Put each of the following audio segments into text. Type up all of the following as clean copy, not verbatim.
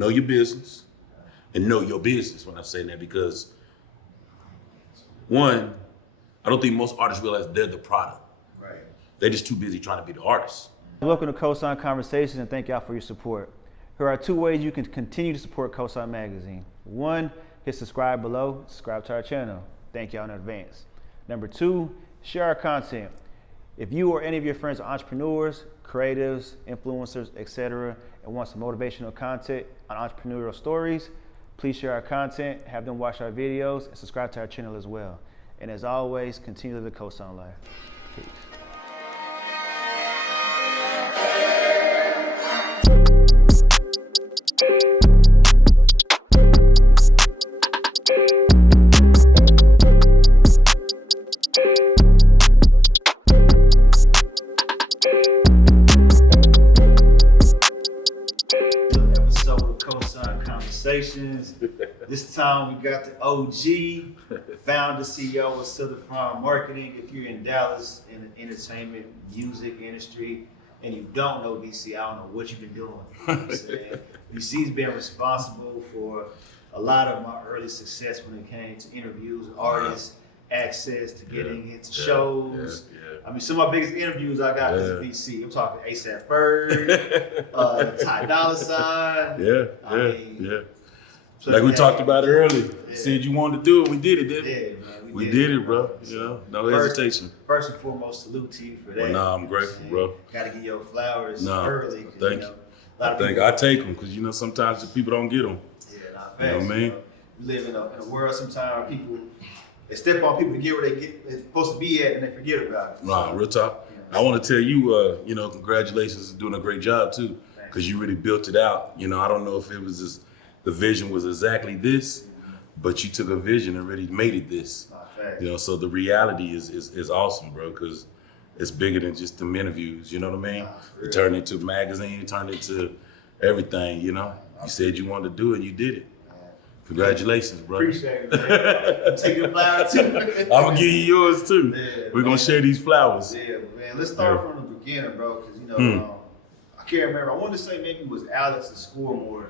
know your business and know your business when I'm saying that, because one, I don't think most artists realize they're the product. Right. They're just too busy trying to be the artist. Welcome to COSIGN Conversations, and thank y'all for your support. Here are 2 ways you can continue to support COSIGN Magazine. 1, hit subscribe below, subscribe to our channel. Thank y'all in advance. Number 2, share our content. If you or any of your friends are entrepreneurs, creatives, influencers, etc., and want some motivational content on entrepreneurial stories, please share our content, have them watch our videos, and subscribe to our channel as well. And as always, continue to live the COSIGN life. Peace. Episode of COSIGN Conversations. This time we got the OG, founder, CEO of Southern Farm Marketing. If you're in Dallas in the entertainment, music industry, and you don't know DC, I don't know what you've been doing. You know what I'm saying? DC's been responsible for a lot of my early success when it came to interviews, artists, access to getting into shows. I mean, some of my biggest interviews I got was in DC. I'm talking A$AP Ferg, Ty Dolla $ign. So like we talked about it earlier. You said you wanted to do it, we did it, didn't we? Yeah, man, we did it, bro. You know, no hesitation. First and foremost, salute to you for that. Well, nah, I'm grateful, bro. Got to get your flowers early. Thank you. I take them because, you know, sometimes the people don't get them. Yeah, not fast. You know what I mean? We live in a world sometimes people, they step on people to get where they're supposed to be at and they forget about it. Nah, real talk. I want to tell you, you know, congratulations on doing a great job too, because you really built it out. You know, I don't know if it was just, the vision was exactly this, but you took a vision and really made it this. You know, so the reality is awesome, bro, because it's bigger than just the interviews. You know what I mean? It turned into a magazine, it turned into everything. You know, you said you wanted to do it, and you did it. Congratulations, bro. Appreciate it, man. Take your flowers too. I'm gonna give you yours too. Yeah, we're gonna share these flowers. Yeah, man. Let's start from the beginning, bro, because you know, I can't remember. I wanted to say maybe it was Alex and Scoremore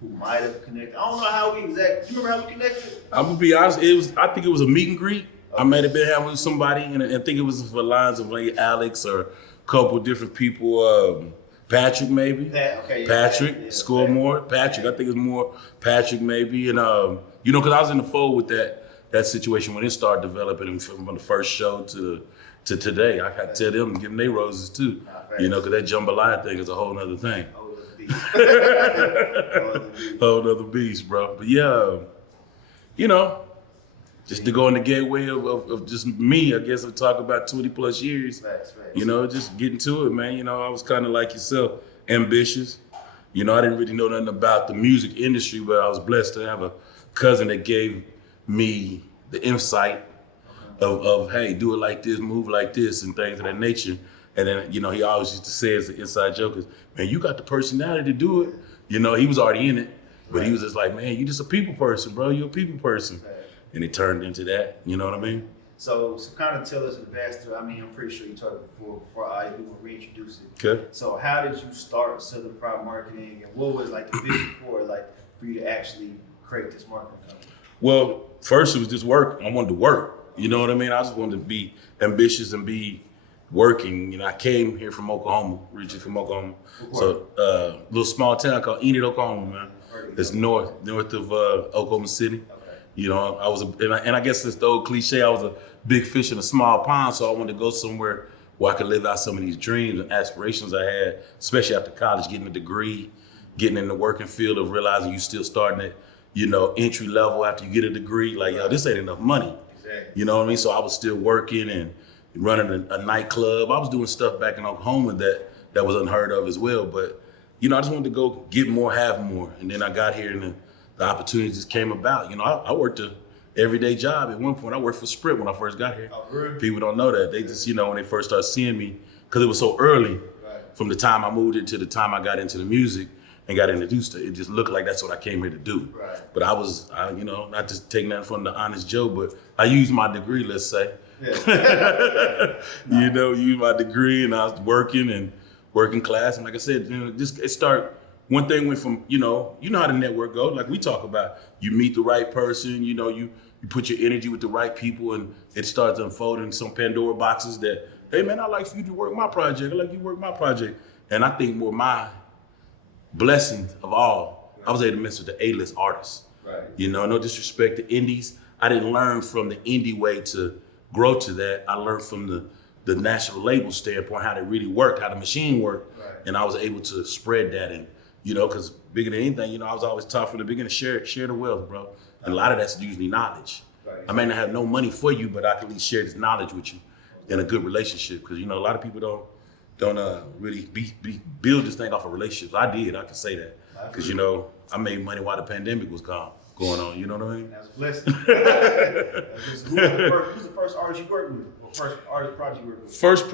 who might have connected. I don't know how we exactly. Do you remember how we connected? I'm gonna be honest. I think it was a meet and greet. Okay. I might have been having with somebody, and I think it was for lines of like Alex or a couple different people. Patrick maybe. Patrick, Scoremore. Patrick, I think it's more Patrick maybe. And you know, because I was in the fold with that situation when it started developing from the first show to today. I got to tell them, give them their roses too. You know, because that jambalaya thing is a whole nother thing. Whole nother beast, bro. But yeah, you know, just to go in the gateway of just me, I guess, I'll talk about 20 plus years. You know, just getting to it, man. You know, I was kind of like yourself, ambitious. You know, I didn't really know nothing about the music industry, but I was blessed to have a cousin that gave me the insight of hey, do it like this, move like this, and things of that nature. And then, you know, he always used to say as an inside joke, man, you got the personality to do it. You know, he was already in it, but he was just like, man, you just a people person, bro. You're a people person. And it turned into that, you know what I mean? So kind of tell us the backstory. I mean, I'm pretty sure you told it before I even reintroduce it. Okay. So how did you start Southern Farm Marketing, and what was like the vision for you to actually create this marketing company? Well, first it was just work. I wanted to work. You know what I mean? I just wanted to be ambitious and be working. You know, I came here from Oklahoma, originally from Oklahoma. So little small town called Enid, Oklahoma, man. It's north of Oklahoma City. You know, I was, and I guess it's the old cliche, I was a big fish in a small pond, so I wanted to go somewhere where I could live out some of these dreams and aspirations I had, especially after college, getting a degree, getting in the working field of realizing you still starting at, you know, entry level after you get a degree, like, yo, this ain't enough money. Exactly. You know what I mean? So I was still working and running a nightclub. I was doing stuff back in Oklahoma that was unheard of as well, but, you know, I just wanted to go get more, have more, and then I got here and the opportunities just came about. You know, I worked a everyday job. At one point, I worked for Sprint when I first got here. Oh, really? People don't know that. They just, you know, when they first started seeing me, because it was so early, from the time I moved into the time I got into the music and got introduced to it, it just looked like that's what I came here to do. Right. But I, you know, not to take nothing from the honest Joe, but I used my degree, let's say. Yeah. You know, used my degree, and I was working class. And like I said, you know, it started one thing went from, you know how the network goes. Like we talk about, you meet the right person, you put your energy with the right people, and it starts unfolding some Pandora boxes that, hey man, I like for you to work my project. I like you to work my project. And I think more my blessing of all, I was able to mess with the A-list artists. Right. No disrespect to indies. I didn't learn from the indie way to grow to that. I learned from the national label standpoint, how they really worked, how the machine worked. Right. And I was able to spread that. And, because bigger than anything, I was always taught from the beginning, share the wealth, bro. And a lot of that's usually knowledge. Right. I may not have no money for you, but I can at least share this knowledge with you in a good relationship. Because, a lot of people don't really build this thing off of relationships. I did, I can say that. Because, I made money while the pandemic was going on, you know what I mean? That's a blessing. Who's the first artist you worked with? Or first artist project you worked with? First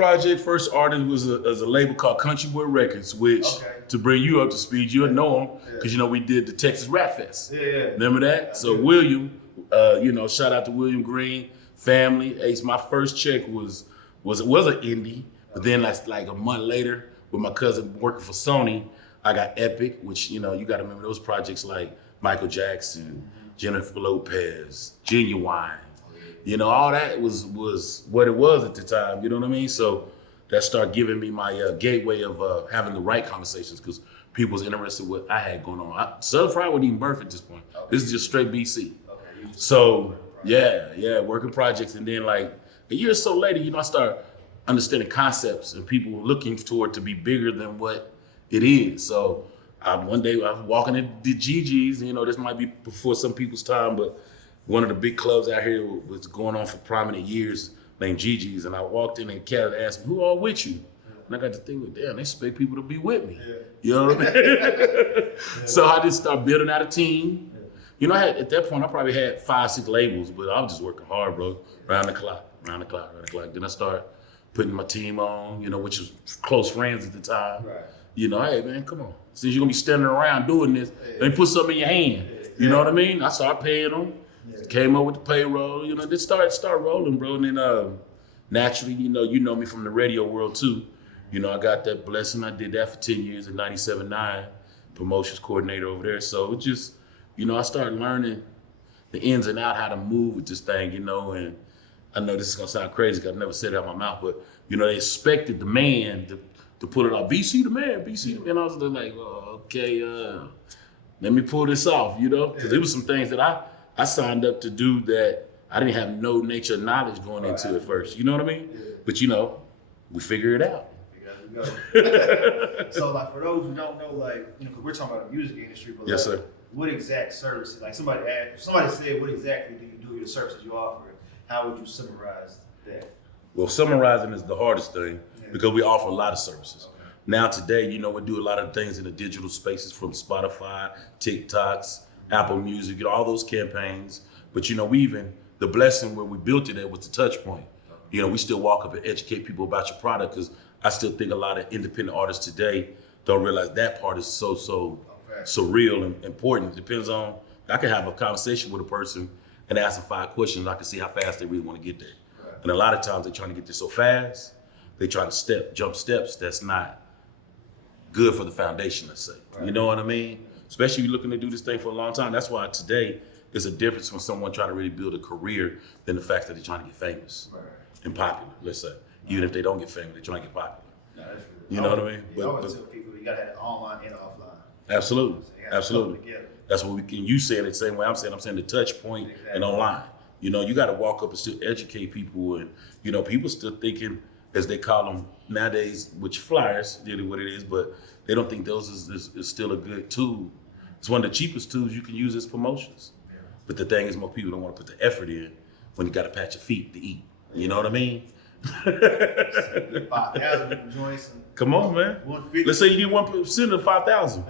artist was a label called Country Boy Records, which, to bring you up to speed, you'll know them, because, we did the Texas Rap Fest. Yeah. Remember that? So William, shout out to William Green, family. Ace, my first check was an indie, but then like a month later, with my cousin working for Sony, I got Epic, which, you got to remember those projects like Michael Jackson, Jennifer Lopez, Genuine. All that was what it was at the time, you know what I mean? So that started giving me my gateway of having the right conversations, because people was interested in what I had going on. Southern Fried wasn't even birthed at this point. Okay. This is just straight BC. Okay. So yeah, working projects. And then like a year or so later, I started understanding concepts, and people were looking for it to be bigger than what it is. So one day I was walking in the GG's, this might be before some people's time, but one of the big clubs out here was going on for prominent years named GG's. And I walked in and Cat asked me, who all with you? And I got to think, damn, they expect people to be with me. Yeah. You know what I mean? So I just started building out a team. I had, at that point, I probably had 5, 6 labels, but I was just working hard, bro, round the clock. Then I started putting my team on, which was close friends at the time. Right. Hey, man, come on. Since you're going to be standing around doing this, let me put something in your hand. You know what I mean? I started paying them. Came up with the payroll, then start rolling, bro. And then naturally, you know me from the radio world too. I got that blessing. I did that for 10 years at 97.9, promotions coordinator over there. So it just, I started learning the ins and out, how to move with this thing, and I know this is gonna sound crazy because I've never said it out of my mouth, but they expected the man to pull it off. BC the man. And I was like, okay, let me pull this off, because there was some things that I signed up to do that I didn't have no nature knowledge going into at first. You know what I mean? Yeah. But we figure it out. So like for those who don't know, like, because we're talking about the music industry, but yes, like, sir. What exact services? Like somebody said, what exactly do you do? Your services you offer? How would you summarize that? Well, summarizing is the hardest thing because we offer a lot of services. Okay. Now today, we do a lot of things in the digital spaces, from Spotify, TikToks, Apple Music, all those campaigns. But the blessing where we built it at was the touch point. We still walk up and educate people about your product, because I still think a lot of independent artists today don't realize that part is so real and important. It depends on, I can have a conversation with a person and ask them 5 questions, and I can see how fast they really want to get there. Right. And a lot of times they're trying to get there so fast, they try to jump steps that's not good for the foundation, let's say. Right. You know what I mean? Especially if you're looking to do this thing for a long time. That's why today there's a difference from someone trying to really build a career than the fact that they're trying to get famous and popular, let's say. Even if they don't get famous, they're trying to get popular. No, that's true. You know what I mean? I always tell people you gotta have it online and offline. Absolutely. So absolutely. That's what we can. You saying it the same way I'm saying the touch point and online. You got to walk up and still educate people, and people still thinking, as they call them nowadays, which flyers, really what it is, but they don't think those is still a good tool. It's one of the cheapest tools you can use as promotions. Yeah. But the thing is, most people don't want to put the effort in when you got to pat your feet to eat. You know what I mean? 5,000 joints. Come on, man. Let's say you get 1% of 5,000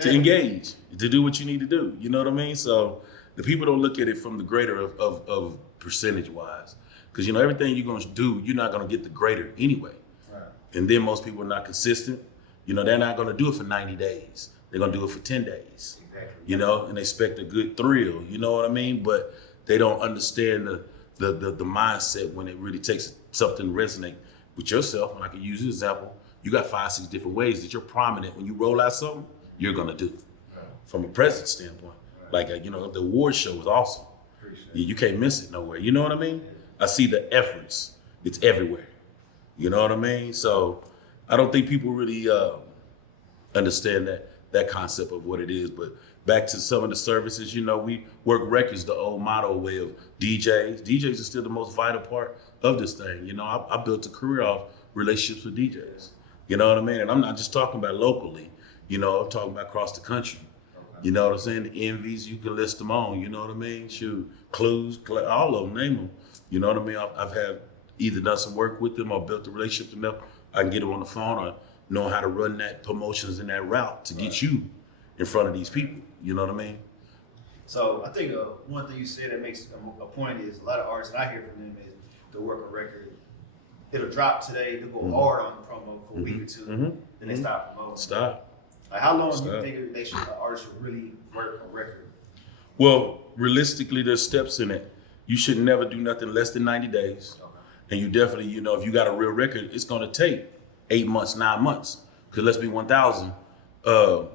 to engage, to do what you need to do. You know what I mean? So the people don't look at it from the greater of percentage wise, because everything you're gonna do, you're not gonna get the greater anyway. Right. And then most people are not consistent. They're not gonna do it for 90 days. They're gonna do it for 10 days. Exactly. And they expect a good thrill. You know what I mean? But they don't understand the mindset when it really takes something to resonate with yourself. And I can use this example. You got 5, 6 different ways that you're prominent. When you roll out something, you're gonna do from a present standpoint. Like, you know, the award show was awesome. You can't miss it nowhere. You know what I mean? I see the efforts. It's everywhere. You know what I mean? So I don't think people really understand that concept of what it is. But back to some of the services, you know, we work records the old motto way of DJs. DJs are still the most vital part of this thing. You know, I built a career off relationships with DJs. You know what I mean? And I'm not just talking about locally. You know, I'm talking about across the country. You know what I'm saying? The envies, you can list them on. You know what I mean? Shoot, Clues, all of them, name them. You know what I mean? I've had either done some work with them or built a relationship with them. I can get them on the phone or know how to run that promotions in that route to get you in front of these people. You know what I mean? So I think one thing you said that makes a point is a lot of artists, and I hear from them, is the work a record. It'll drop today, they'll go hard on the promo for a week or two, then they stop promoting. Stop. Like how long do you think an artist should really work a record? Well, realistically, there's steps in it. You should never do nothing less than 90 days. Okay. And you definitely, you know, if you got a real record, it's gonna take 8 months, 9 months. Cause let's be 1,000.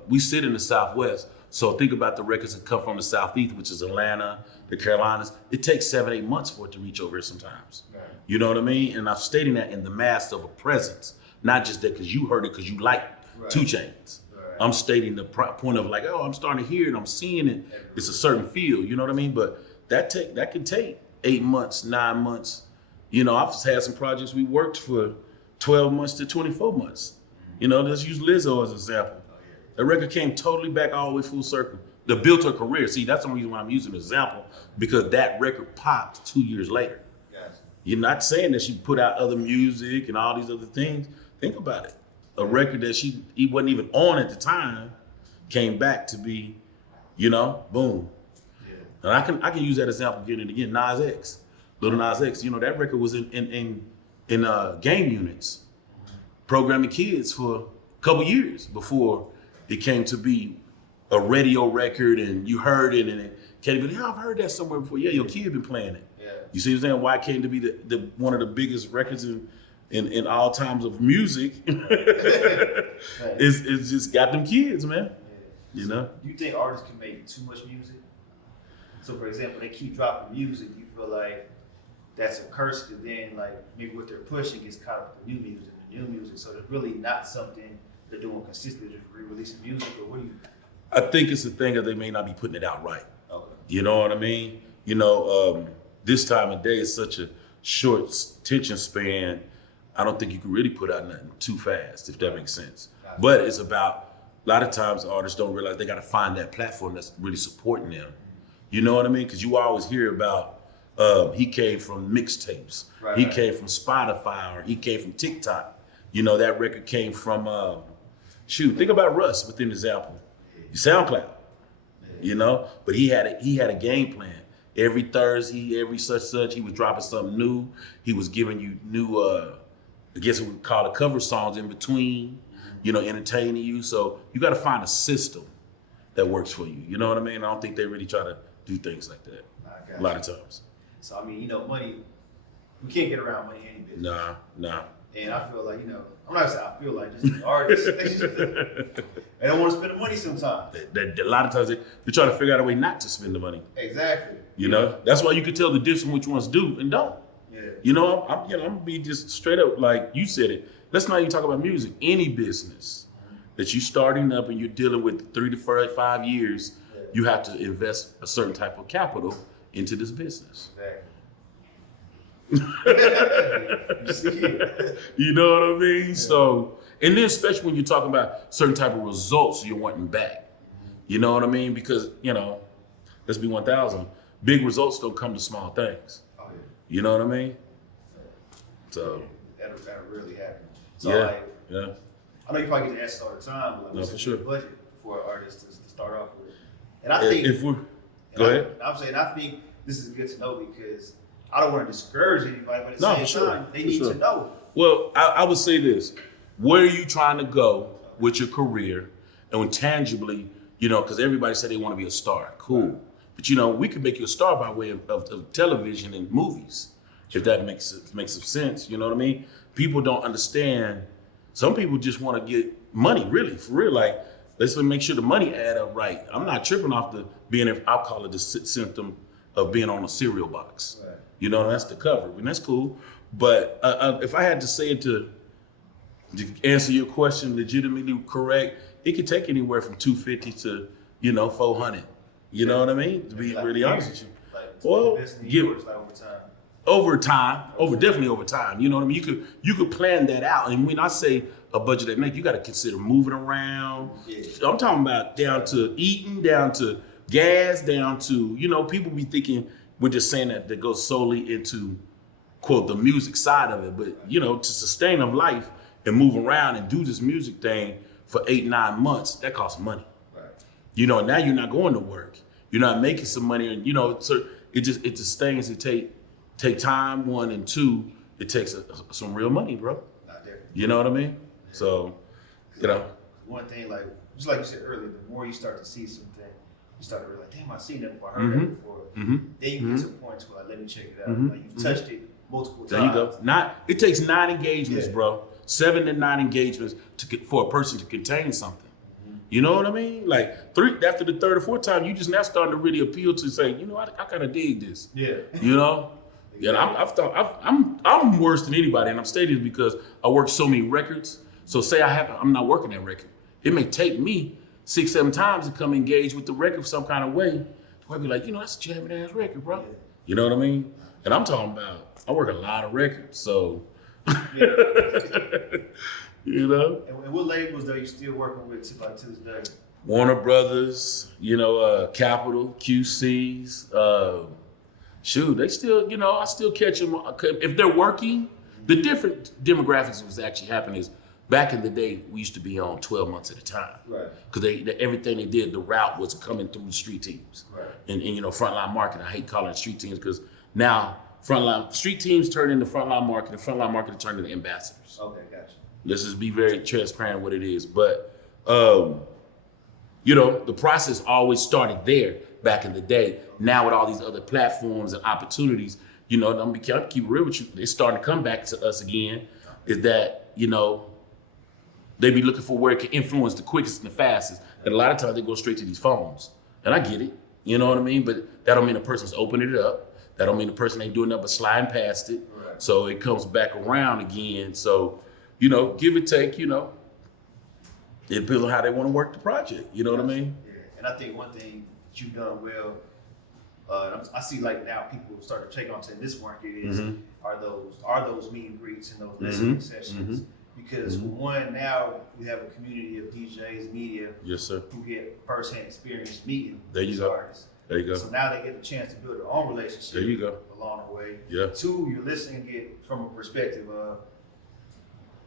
We sit in the Southwest. So think about the records that come from the Southeast, which is Atlanta, the Carolinas. It takes 7-8 months for it to reach over here sometimes. Right. You know what I mean? And I'm stating that in the mass of a presence, not just that because you heard it because you like 2 Chainz. I'm stating the point of like, oh, I'm starting to hear it, I'm seeing it. It's a certain feel, you know what I mean? But that can take 8 months, 9 months. You know, I've had some projects we worked for 12 months to 24 months. You know, let's use Lizzo as an example. The record came totally back all the way full circle. The built her career. See, that's the reason why I'm using the example, because that record popped 2 years later. Yes. You're not saying that she put out other music and all these other things. Think about it. A record that he wasn't even on at the time came back to be, you know, boom. Yeah. And I can use that example again and again. Nas X, Little Nas X. You know, that record was in game units, programming kids for a couple years before it came to be a radio record and you heard it and it came to be, yeah, I've heard that somewhere before. Yeah, your kid been playing it. Yeah. You see what I'm saying? Why it came to be the one of the biggest records in all times of music. It's just got them kids, man. Yeah. You know? Do you think artists can make too much music? So for example, they keep dropping music, you feel like that's a curse, because then like maybe what they're pushing gets caught up with the new music. So there's really not something they're doing consistently, just re-releasing music, or what do you think? I think it's a thing that they may not be putting it out right. Okay. You know what I mean? You know, this time of day is such a short attention span. I don't think you can really put out nothing too fast, if that makes sense. Gotcha. But it's about, a lot of times artists don't realize they got to find that platform that's really supporting them. You know what I mean? Because you always hear about, he came from mixtapes. He came from Spotify, or he came from TikTok. You know, that record came from, think about Russ within example. SoundCloud, you know, but he had a game plan. Every Thursday, every such, he was dropping something new. He was giving you new, I guess we would call it cover songs in between, you know, entertaining you. So you got to find a system that works for you. You know what I mean? I don't think they really try to do things like that a lot of times. So, I mean, you know, money, we can't get around money in any business. Nah. And I feel like, you know, I'm not saying I feel like, just the artists, they don't want to spend the money sometimes. A lot of times they try to figure out a way not to spend the money. Exactly. You know, that's why you can tell the difference which ones do and don't. Yeah. You know, I'm gonna be just straight up like you said it. Let's not even talk about music. Any business that you're starting up and you're dealing with 3 to 5 years, you have to invest a certain type of capital into this business. Exactly. You know what I mean? Yeah. So, and then especially when you're talking about certain type of results you're wanting back. You know what I mean? Because, you know, let's be 1,000. Big results don't come to small things. Oh, yeah. You know what I mean? So that'll really happen. So yeah. I know you probably get asked all the time, but like, no, what's for sure. budget for an artist to start off with? And I think go ahead. I think this is good to know, because I don't want to discourage anybody, but at the same time, they need to know. Well, I would say this: where are you trying to go with your career, and when tangibly, you know, because everybody said they want to be a star. Cool. Right. But, you know, we can make you a star by way of television and movies, if that makes some sense. You know what I mean? People don't understand. Some people just want to get money, really, for real. Like, Let's make sure the money add up right. I'm not tripping off the being, I'll call it the symptom of being on a cereal box. Right. You know, that's the cover, and that's cool. But if I had to say it to answer your question legitimately correct, it could take anywhere from 250 to 400. You know what I mean? To be Like really honest with you. Like, Well, investing in give- yours, like over time. definitely over time. You know what I mean? You could plan that out. And when I say a budget that make, you got to consider moving around. Yeah. I'm talking about down to eating, down to gas, down to people be thinking we're just saying that goes solely into quote the music side of it, but to sustain of life and move around and do this music thing for 8-9 months, that costs money. Right. Now you're not going to work. You're not making some money, and so it just sustains. It take time, one, and two, it takes some real money, bro. Not there. You know what I mean? So, One thing, like just like you said earlier, the more you start to see something, you start to realize, damn, I've seen that before, I heard that before. Then you get to a point where like, let me check it out. Like you've touched it multiple times. there you go. It takes 9 engagements, Yeah. bro. 7 to 9 engagements for a person to contain something. You know what I mean? Like 3 after the 3rd or 4th time, you just now starting to really appeal to say, I kind of dig this. Yeah. Yeah, and I'm worse than anybody, and I'm stating it because I work so many records. So say I'm not working that record. It may take me 6-7 times to come engage with the record some kind of way. I'd be like, that's a jamming ass record, bro. You know what I mean? And I'm talking about, I work a lot of records, so And what labels are you still working with to this day? Warner Brothers, Capitol, QCs. Shoot, they still, I still catch them. If they're working, the different demographics was actually happening is back in the day, we used to be on 12 months at a time. Right. Because everything they did, the route was coming through the street teams. Right. And frontline marketing, I hate calling it street teams because now street teams turn into frontline marketing, frontline marketing turn into ambassadors. Okay, gotcha. Let's just be very transparent what it is. But, the process always started there back in the day. Now with all these other platforms and opportunities, I'm keep it real with you. It's starting to come back to us again. Is that they be looking for where it can influence the quickest and the fastest. And a lot of times they go straight to these phones. And I get it. You know what I mean? But that don't mean the person's opening it up. That don't mean the person ain't doing nothing but sliding past it. Right. So it comes back around again. So, give or take, it depends on how they want to work the project. You know what I mean? Yeah. And I think one thing that you've done well, I see like now people start to take on to in this market is are those meet and greets and those listening sessions. Because for one, now we have a community of DJs, media, Yes, sir. who get firsthand experience meeting There you these go. artists. There you go. So now they get the chance to build their own relationship. There you go. Along the way. Yeah. 2, you're listening and get from a perspective of,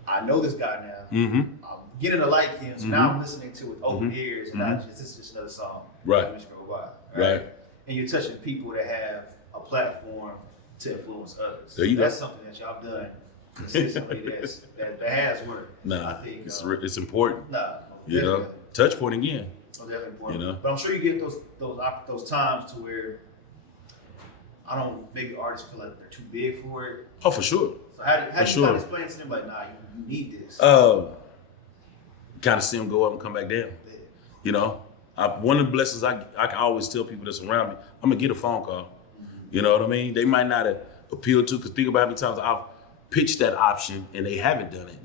I know this guy now. Mm-hmm. I'm getting to like him, so now I'm listening to it with open ears, and not just this is just another song. Right. Let me scroll by. Right. And you're touching people that have a platform to influence others. There you go. That's something that y'all done consistently. that has worked. Nah, I think it's important. Nah, Touch point again. definitely important. You know? But I'm sure you get those times to where I don't maybe artists feel like they're too big for it. Oh, for sure. So how do you sure. kind of explain to them like, nah, you need this? Kind of see them go up and come back down. One of the blessings I can always tell people that's around me, I'm gonna get a phone call. You know what I mean? They might not appeal to, because think about how many times I've pitched that option and they haven't done it.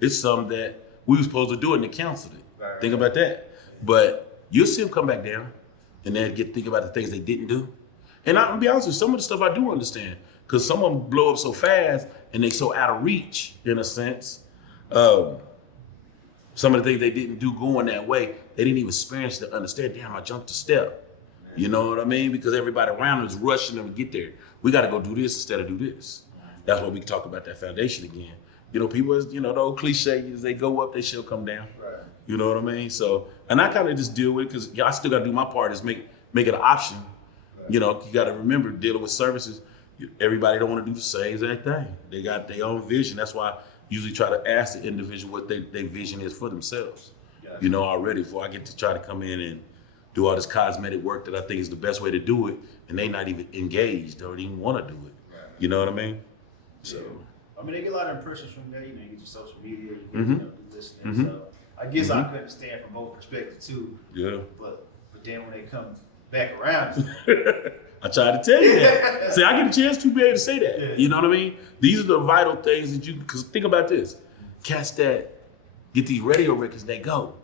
It's something that we were supposed to do it and they canceled it. Right. Think about that. But you'll see them come back down and then think about the things they didn't do. And I'm gonna be honest with you, some of the stuff I do understand, because some of them blow up so fast and they so out of reach in a sense. Some of the things they didn't do going that way, they didn't even experience to understand, damn, I jumped a step. You know what I mean? Because everybody around them is rushing them to get there. We got to go do this instead of do this. That's why we can talk about that foundation again. People, the old cliche is they go up, they shall come down. Right. You know what I mean? So, and I kind of just deal with it because I still got to do my part is make it an option. Right. You got to remember, dealing with services, everybody don't want to do the same exact thing. They got their own vision. That's why I usually try to ask the individual what their vision is for themselves. Gotcha. Already before I get to try to come in and do all this cosmetic work that I think is the best way to do it, and they not even engaged or even want to do it. Right. You know what I mean? So. I mean, they get a lot of impressions from there. You get your social media, you get you listening. So I guess I could understand from both perspectives too. Yeah. But then when they come back around, I tried to tell you that. See, I get a chance to be able to say that. Yeah. You know what I mean? These are the vital things that because think about this. Cats that get these radio records, they go.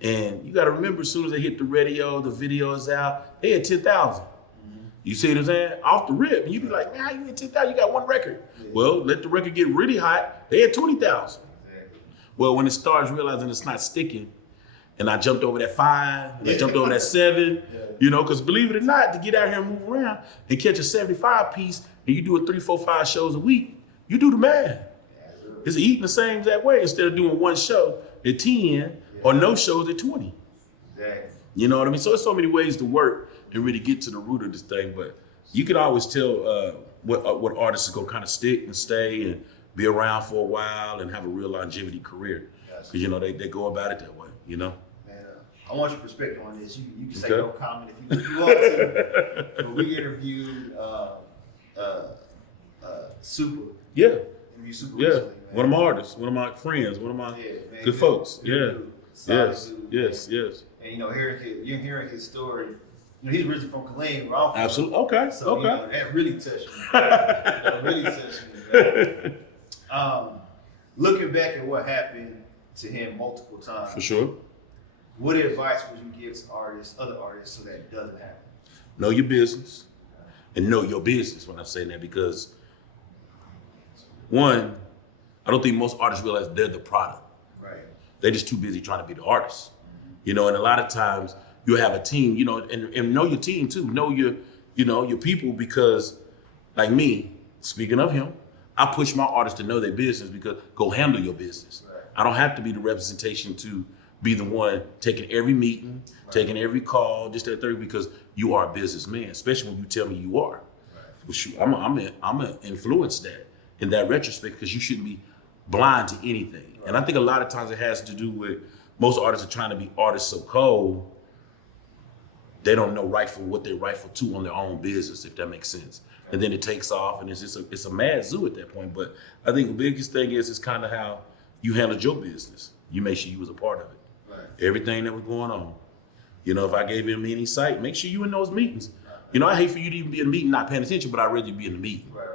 And you got to remember, as soon as they hit the radio, the video is out, they had 10,000. You see what I'm saying? Off the rip. And you be like, man, you get 10,000, you got one record. Yeah. Well, let the record get really hot, they had 20,000. exactly. Well, when it starts realizing it's not sticking, and I jumped over that 5, and I jumped over that 7, you know, because believe it or not, to get out here and move around and catch a 75 piece, and you do it 3, 4, 5 shows a week, you do the math. It's eating the same exact way instead of doing one show at 10 or no shows at 20. Exactly. You know what I mean? So there's so many ways to work and really get to the root of this thing, but you can always tell what artists is gonna kind of stick and stay and be around for a while and have a real longevity career. Because, you know, they go about it that way, you know? Man, I want your perspective on this. You can say Okay. no comment if you want to. But we interviewed Super. Yeah, Interviewed Super yeah. recently, man. One of my artists, one of my friends, one of my Yeah, man, good folks. Yeah. dude. Solid Yes, dude, yes, man. yes. And you're hearing his story. You know, he's originally from Killeen, where I'm from. Absolutely. Okay. So okay. you know, that really touched me. That really touched me. Man. Looking back at what happened to him multiple times, For sure. what advice would you give to other artists, so that it doesn't happen? Know your business and know your business when I'm saying that, because one, I don't think most artists realize they're the product. Right. They're just too busy trying to be the artist. You know, and a lot of times you'll have a team, you know, and know your team too. Know your people, because like me, speaking of him, I push my artists to know their business, because go handle your business. Right. I don't have to be the representation to be the one taking every meeting, taking every call, just that third, because you are a businessman, especially when you tell me you are. Well, shoot, I'm gonna influence that in that retrospect, because you shouldn't be blind to anything. And I think a lot of times it has to do with most artists are trying to be artists so cold, they don't know what they're rightful to on their own business, if that makes sense. And then it takes off, and it's a mad zoo at that point. But I think the biggest thing is kind of how you handled your business. You make sure you was a part of it. Right. Everything that was going on. You know, if I gave him any site, make sure you in those meetings. You know, I hate for you to even be in a meeting not paying attention, but I'd rather you be in the meeting. Right.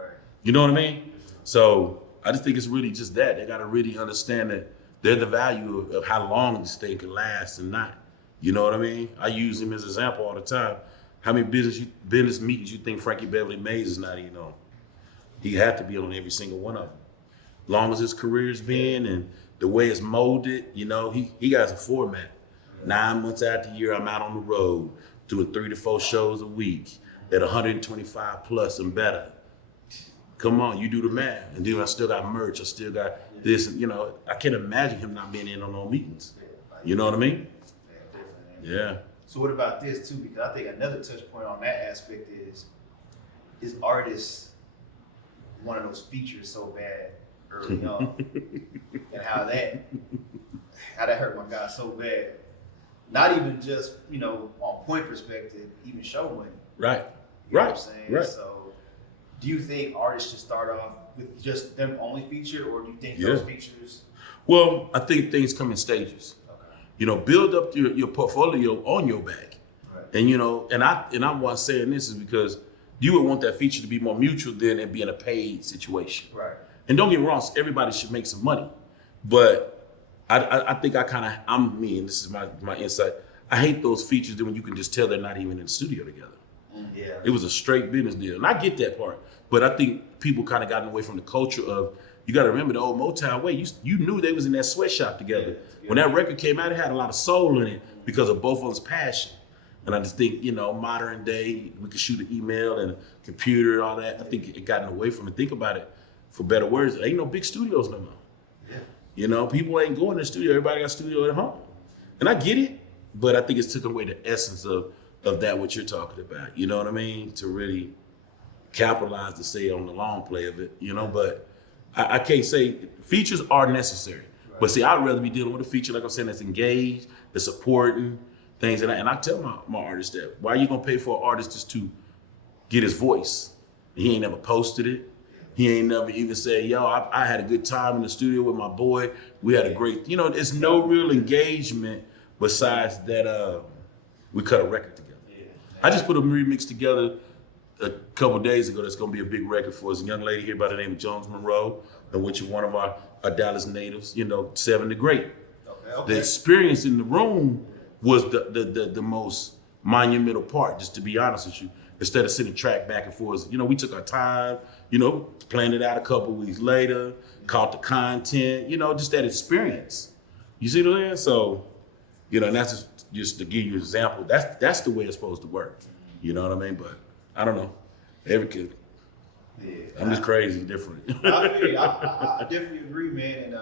You know what I mean? So I just think it's really just that. They got to really understand that they're the value of how long this thing can last and not. You know what I mean? I use him as an example all the time. How many business meetings you think Frankie Beverly Mays is not even on? He had to be on every single one of them. Long as his career's been and the way it's molded, you know, he got a format. 9 months out the year, I'm out on the road doing 3 to 4 shows a week at 125 plus and better. Come on, you do the math. And then I still got merch. I still got this. You know, I can't imagine him not being in on no meetings. You know what I mean? Yeah, definitely. Yeah. So what about this too? Because I think another touch point on that aspect is artists wanting those features so bad early on, and how that hurt my guy so bad. Not even just, you know, on point perspective, even show money. Right. You know Right. what I'm saying? Right. So do you think artists should start off with just them only feature, or do you think Yeah. those features? Well, I think things come in stages. Okay. You know, build up your portfolio on your back. Right. And you know, and I'm one saying this is because you would want that feature to be more mutual than it being a paid situation. Right. And don't get me wrong, everybody should make some money. But I think I'm me, and this is my insight. I hate those features that when you can just tell they're not even in the studio together. Yeah. It was a straight business deal. And I get that part. But I think people kind of gotten away from the culture of, you got to remember the old Motown way. You knew they was in that sweatshop together. Yeah. When that record came out, it had a lot of soul in it because of both of us' passion. And I just think, you know, modern day, we could shoot an email and a computer, all that. I think it gotten away from it. Think about it, for better words, there ain't no big studios no more. Yeah. You know, people ain't going to the studio. Everybody got a studio at home. And I get it, but I think it's took away the essence of that, what you're talking about. You know what I mean? To really capitalize, to say on the long play of it, you know, but I can't say features are necessary. Right. But see, I'd rather be dealing with a feature, like I'm saying, that's engaged, that's supporting things. And I tell my artists that, why are you gonna pay for an artist just to get his voice? He ain't never posted it. He ain't never even said, yo, I had a good time in the studio with my boy. We had a great, it's no real engagement besides that we cut a record together. Yeah. I just put a remix together a couple days ago that's going to be a big record for us. A young lady here by the name of Jones Monroe, which is one of our Dallas natives, 7 the Great. Okay. The experience in the room was the most monumental part, just to be honest with you. Instead of sitting track back and forth, we took our time, planned it out a couple weeks later, caught the content, just that experience. You see what I'm saying? So, and that's just to give you an example. That's the way it's supposed to work. You know what I mean? But I don't know. Every kid. Yeah. I'm just crazy, different. I feel you. I definitely agree, man.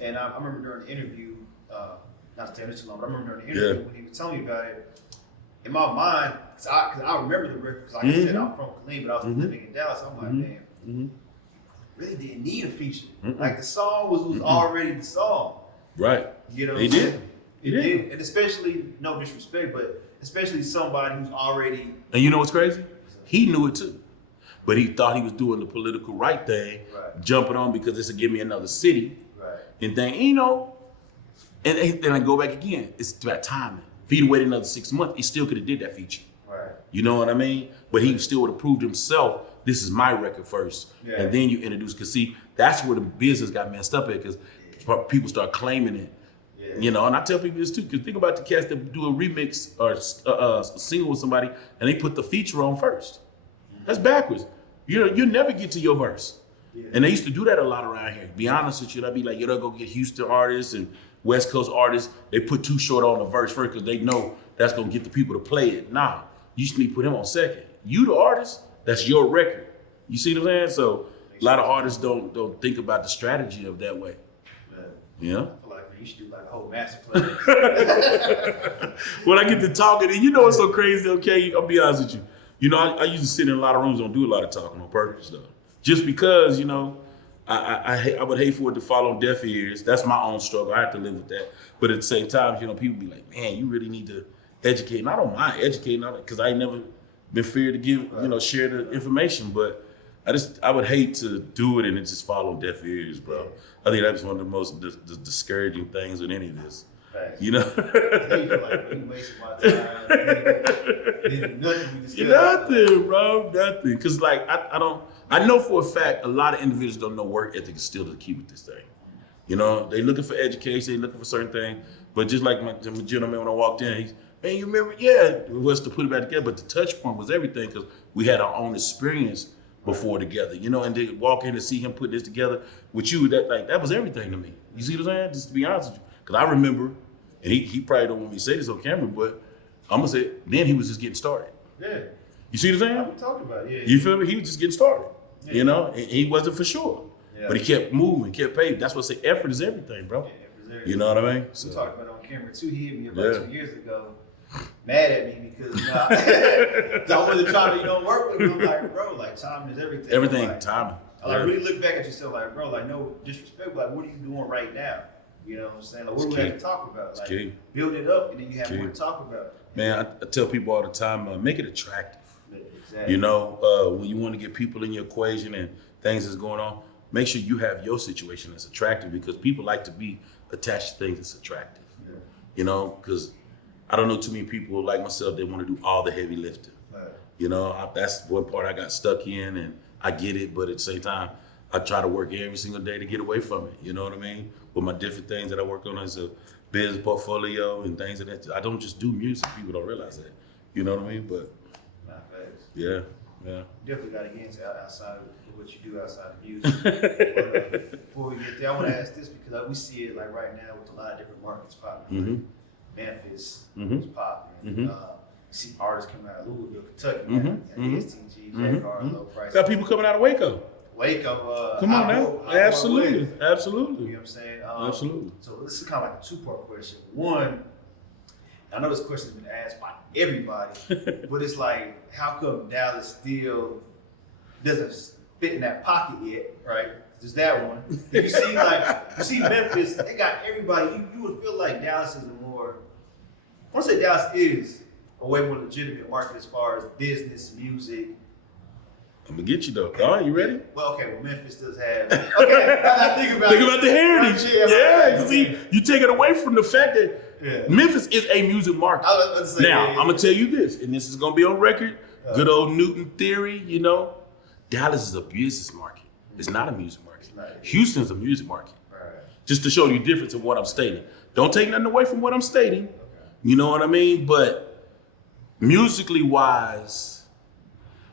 And I remember during the interview, not to take this too long, but I remember during the interview when he was telling me about it. In my mind, cause I remember the record, because like I said, I'm from Killeen, but I was living in Dallas. I'm like, man, really didn't need a feature. Like the song was already the song. Right. You know, He did. It did, and especially, no disrespect, but especially somebody who's already. And you know what's crazy? He knew it too, but he thought he was doing the political right thing, jumping on because this would give me another city, and then and then I go back again. It's about timing. If he'd waited another 6 months, he still could have did that feature. Right. You know what I mean? But he still would have proved himself. This is my record first, and then you introduce. Cause see, that's where the business got messed up at. Cause people start claiming it. And I tell people this too. Cause think about the cats that do a remix or a single with somebody, and they put the feature on first. That's backwards. You never get to your verse. And they used to do that a lot around here. To be honest with you, I'd be like, they'll go get Houston artists and West Coast artists. They put too short on the verse first because they know that's gonna get the people to play it. Nah, you just need to put him on second. You the artist, that's your record. You see what I'm saying? So a lot of artists don't think about the strategy of that way. Yeah. I feel like you should do like a whole master class. When I get to talking, and what's so crazy, okay, I'll be honest with you. I usually sit in a lot of rooms, don't do a lot of talking on purpose though. Just because, I would hate for it to fall on deaf ears. That's my own struggle. I have to live with that. But at the same time, people be like, man, you really need to educate. And I don't mind educating because I ain't never been feared to give, share the information. But I would hate to do it and it just fall on deaf ears, bro. I think that's one of the most discouraging things with any of this. Right. You know? You feel like you wasted my time. Nothing, bro. Nothing. Because, I know for a fact a lot of individuals don't know work ethic is still the key with this thing. They looking for education, they looking for certain things. But just like my gentleman when I walked in, he's, man, you remember? Yeah, it was to put it back together. But the touch point was everything because we had our own experience before together, and then walk in to see him put this together with you, that was everything to me. You see what I'm saying? Just to be honest with you. Because I remember, and he probably don't want me to say this on camera, but I'm going to say it, then he was just getting started. Yeah. You see what I'm saying? We talked about it, yeah. You feel me? He was just getting started, and he wasn't for sure. Yeah. But he kept moving, kept paving. That's what I say, effort is everything, bro. Yeah, effort is everything. You know what I mean? We talked about it on camera too. He hit me about 2 years ago, mad at me because I wasn't trying to work with him. I'm like, bro, time is everything. Everything, timing. I really look back at yourself like, bro, no disrespect, but what are you doing right now? You know what I'm saying? What do we have to talk about? Build it up and then you have more to talk about. Man, I tell people all the time, make it attractive. Exactly. When you want to get people in your equation and things that's going on, make sure you have your situation that's attractive because people like to be attached to things that's attractive. Yeah. Because I don't know too many people like myself that want to do all the heavy lifting. Right. That's one part I got stuck in and I get it, but at the same time, I try to work every single day to get away from it. You know what I mean? With my different things that I work on as a business portfolio and things that I don't just do music. People don't realize that. You know what I mean? But yeah. Definitely got to get into outside of what you do outside of music. But, before we get there, I want to ask this because we see it right now with a lot of different markets popping. Mm-hmm. Memphis is popping. Mm-hmm. See artists coming out of Louisville, Kentucky, Mm-hmm. STG, Jack Harlow, Low Price. Got people coming out of Waco. Come on now. Absolutely. You know what I'm saying? Absolutely. So this is kind of like a two-part question. One, I know this question's been asked by everybody, but it's like, how come Dallas still doesn't fit in that pocket yet, right? There's that one. You see Memphis, they got everybody. You would feel like Dallas is I want to say Dallas is a way more legitimate market as far as business, music. I'm gonna get you though. Don, you ready? Well, Memphis does have. Okay, I think about Think about the heritage. Yeah, because you take it away from the fact that Memphis is a music market. I'm gonna tell you this, and this is gonna be on record. Good old Newton theory, you know. Dallas is a business market. It's not a music market. Houston's a music market. Right. Just to show you the difference of what I'm stating. Don't take nothing away from what I'm stating. Okay. You know what I mean? But musically wise,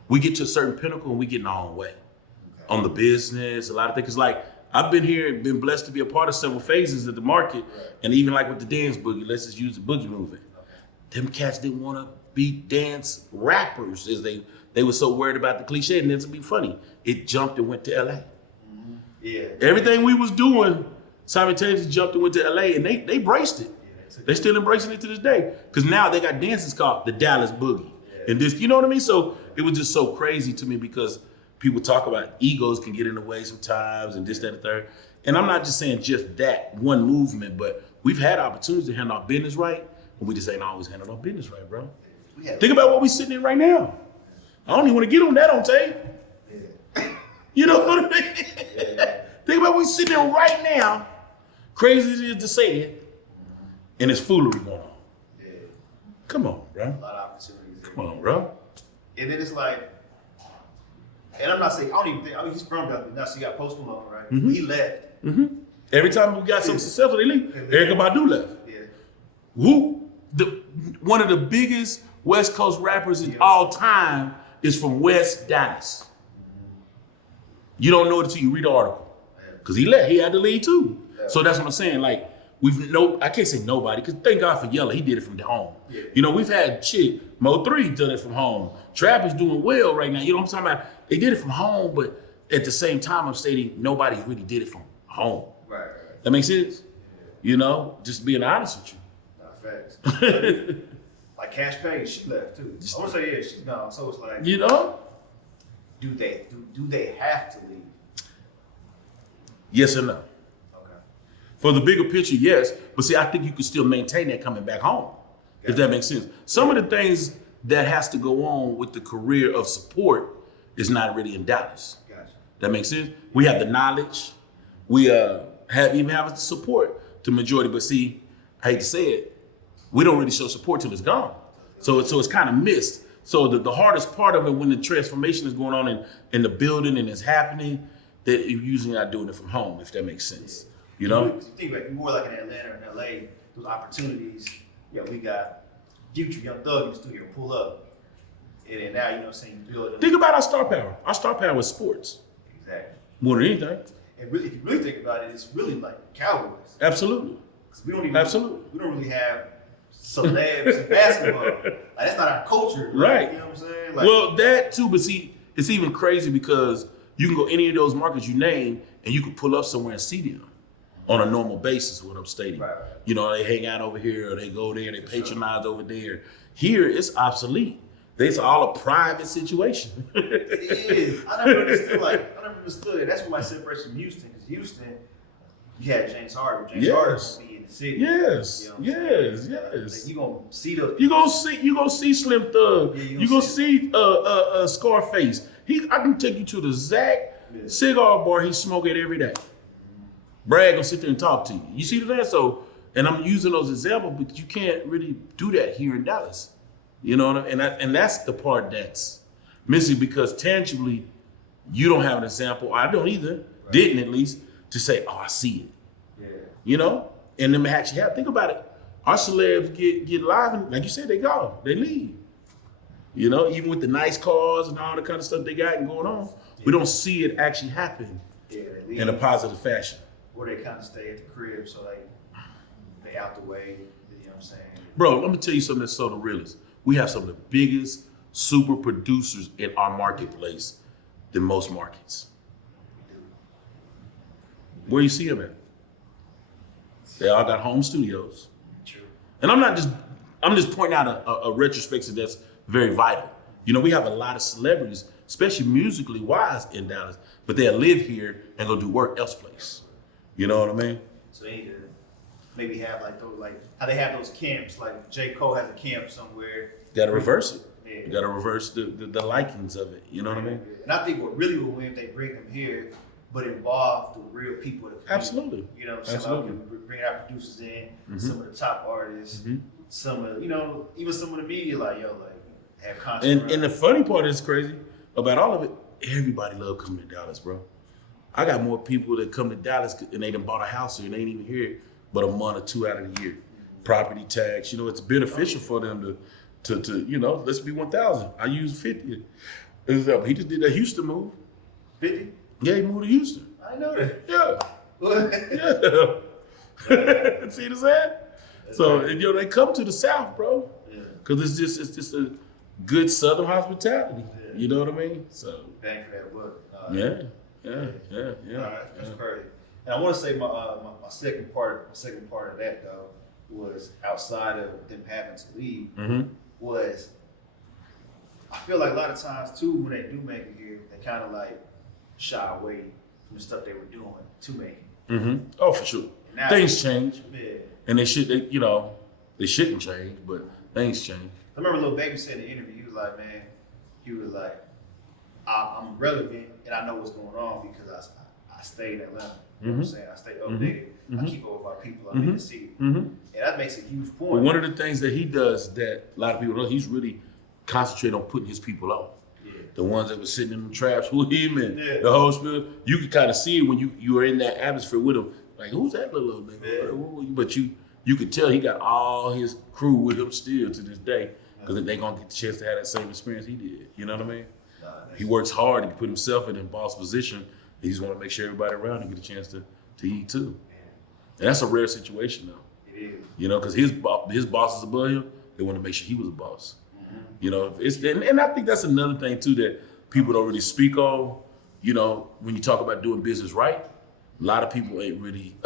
we get to a certain pinnacle and we get in our own way. On the business, a lot of things. Like, I've been here and been blessed to be a part of several phases of the market. Right. And even like with the dance boogie, let's just use the boogie movement. Okay. Them cats didn't want to be dance rappers as they were so worried about the cliche. And this would be funny. It jumped and went to LA. Mm-hmm. Yeah. Everything we was doing simultaneously jumped and went to LA, and they embraced it. Yeah, they still embracing it to this day. Because now they got dances called the Dallas Boogie. Yeah. And this, you know what I mean? So it was just so crazy to me because people talk about egos can get in the way sometimes and this, that, and the third. And I'm not just saying just that one movement, but we've had opportunities to handle our business right, and we just ain't always handled our business right, bro. Yeah. Think about what we sitting in right now. I don't even want to get on that on tape. Yeah. You know what I mean? Yeah. Think about what we sitting in right now. Crazy as it is to say it, and it's foolery going on. Yeah. Come on, bro. A lot of opportunities. Come on, bro. And then it's like, and I'm not saying, I don't even think, he's from Dallas. Now, so you got Post Malone, right? Mm-hmm. He left. Mm-hmm. Every time we got something successful, they leave. Erykah Badu left. Yeah. One of the biggest West Coast rappers in all time is from West Dallas. You don't know it until you read the article. Because he left, he had to leave too. Yeah. So that's what I'm saying. Like, I can't say nobody, because thank God for Yella, he did it from home. Yeah. You know, we've had Mo3 done it from home. Trap is doing well right now. You know what I'm talking about? They did it from home, but at the same time, I'm stating nobody really did it from home. Right. That makes sense? Yeah. You know, just being honest with you. Not facts. Like Cash Pay, she left too. I want to say, yeah, she's gone. So it's like, you know, do they have to leave? Yes or no? Okay. For the bigger picture, yes. But see, I think you can still maintain that coming back home, if that makes sense. Some of the things that has to go on with the career of support is not really in Dallas. Gotcha. That makes sense? We have the knowledge. We have the support to majority. But see, I hate to say it, we don't really show support till it's gone. So it's kind of missed. So the hardest part of it when the transformation is going on in the building and it's happening, that you're usually not doing it from home, if that makes sense. You know? You think about it, more like in Atlanta and LA, those opportunities, we got Future, Young Thug in the studio, pull up. And then now, you know what I'm saying, you build. Think about our star power. Our star power is sports. Exactly. More than anything. And really, if you really think about it, it's really like Cowboys. Absolutely. We don't really have celebs in basketball. Like, that's not our culture. Right. You know what I'm saying? Well, that too, but see, it's even crazy because you can go any of those markets you name and you can pull up somewhere and see them on a normal basis, what I'm stating. Right. You know, they hang out over here or they go there, they patronize over there. Here, it's obsolete. It's all a private situation. It is. I never understood it. That's what my separation from Houston, because Houston, you had James Harden. James Harden's gonna be in the city. Yes. You know yes. Yes. You gonna see those. You gonna see Slim Thug. Yeah, you gonna see Scarface. I can take you to the Zach cigar bar he smoke it every day. Brad gonna sit there and talk to you. You see that? So, and I'm using those examples, but you can't really do that here in Dallas. You know what I mean? And that's the part that's missing, because tangibly, you don't have an example. I don't either. Right. Didn't at least to say, oh, I see it. Yeah. You know? And then actually have, think about it. Our celebs get live and like you said, they go. They leave. You know, even with the nice cars and all the kind of stuff they got going on, we don't see it actually happen in a positive fashion. Or they kind of stay at the crib, so they out the way, you know what I'm saying? Bro, let me tell you something that's so the realest. We have some of the biggest super producers in our marketplace than most markets. Where you see them at? They all got home studios. True. And I'm just pointing out a retrospective that's very vital. You know, we have a lot of celebrities, especially musically wise in Dallas, but they'll live here and go do work elsewhere. You know what I mean? So they need to maybe have like how they have those camps, like J. Cole has a camp somewhere. Gotta reverse it. Yeah. You got to reverse the likings of it. You know what I mean? And I think what really will win if they bring them here, but involve the real people. Of the community. Absolutely. You know what I'm saying? Absolutely. Like, we bring our producers in, some of the top artists, Mhm. some of, even some of the media, like, have content. And the funny part is crazy about all of it. Everybody love coming to Dallas, bro. I got more people that come to Dallas and they done bought a house here and they ain't even here but a month or two out of the year. Property tax, it's beneficial for them to let's be 1,000. I use 50. He just did that Houston move. 50? Yeah, he moved to Houston. I know that. Yeah. Yeah. See what I'm saying? So they come to the South, bro. Yeah. Cause it's just a good Southern hospitality. Yeah. You know what I mean? So Bang for that buck. yeah. All right, that's crazy. And I want to say my second part of that though was outside of them having to leave was I feel like a lot of times too when they do make it here they kind of like shy away from the stuff they were doing to make it. Oh, for sure. Now, Things change, yeah. and they shouldn't change, but things change. I remember Lil Baby said in the interview, he was like, I'm relevant and I know what's going on because I stay in Atlanta. You know what I'm saying? I stay updated. I keep up with our people. I'm in the city. And that makes a huge point. But one of the things that he does that a lot of people don't, he's really concentrated on putting his people on. Yeah. The ones that were sitting in the traps with him and Yeah. the whole spiel. You can kind of see it when you are in that atmosphere with him. Like, who's that little nigga? Yeah. But you could tell he got all his crew with him still to this day because they going to get the chance to have that same experience he did. You know what I mean? He works hard to put himself in a boss position. He just want to make sure everybody around him get a chance to eat too. And that's a rare situation though. It is. Because his bosses above him, they want to make sure he was a boss. And I think that's another thing too that people don't really speak on. When you talk about doing business right, a lot of people ain't really